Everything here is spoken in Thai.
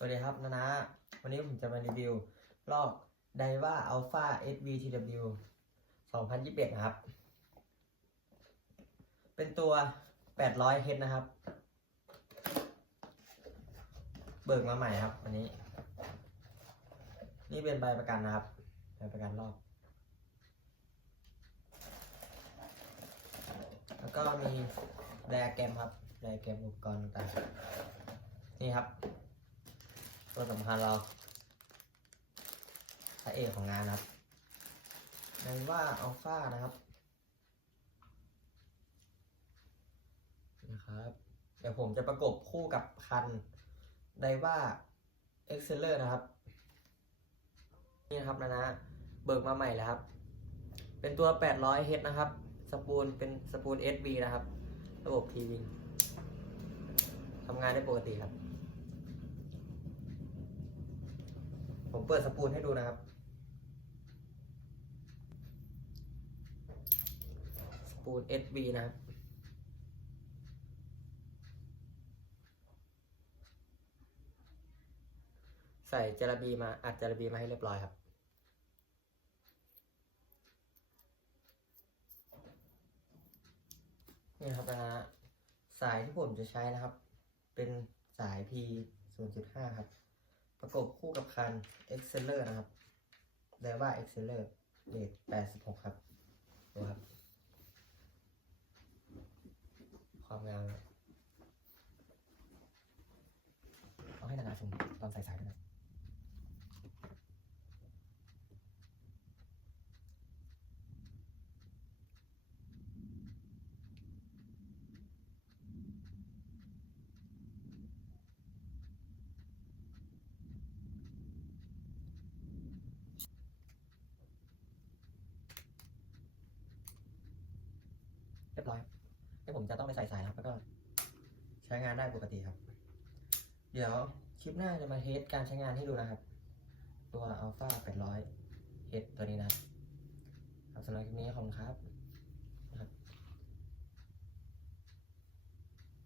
สวัสดีครับนะนะวันนี้ผมจะมารีวิว ลอก d a i w a Alpha SVTW 2021 นะครับ เป็นตัว 800 h นะครับ เบิกมาใหม่ครับอันนี้ นี่เป็นใบประกันนะครับ ใบประกันลอก แล้วก็มีไดอะแกรมครับไดอะแกรมอุปกรณ์ต่างๆนี่ครับ ตัวสำคัญเราพระเอกของงานนะครับไดว่าอัลฟานะครับนะครับเดี๋ยวผมจะประกบคู่กับคันไดว่าเอ็กเซลเลอร์นะครับ นี่นะครับนะนะเบิกมาใหม่แล้วครับ เป็นตัว 800 h นะครับ สปูลเป็นสปูล SB นะครับ ระบบทีวิงทำงานได้ปกติครับ ผมเปิดสปูลให้ดูนะครับ สปูล SB นะครับใส่จาระบีมาอัดจาระบีมาให้เรียบร้อยครับ นี่ครับนะฮะสายที่ผมจะใช้นะครับ เป็นสาย P 0.5 ครับ ประกบคู่กับคัน Exceller นะครับเรียกว่า Exceller เรท86 ครับดูครับ ความงามเลยเอาให้นานาชมตอนใส่สายด้วยนะเรียบร้อยที่ผมจะต้องไปใส่สายครับแล้วก็ใช้งานได้ปกติครับ เดี๋ยวคลิปหน้าจะมาเทสการใช้งานให้ดูนะครับ ตัว Alpha 800 H ตัวนี้นะครับสำหรับคลิปนี้ขอบคุณครับ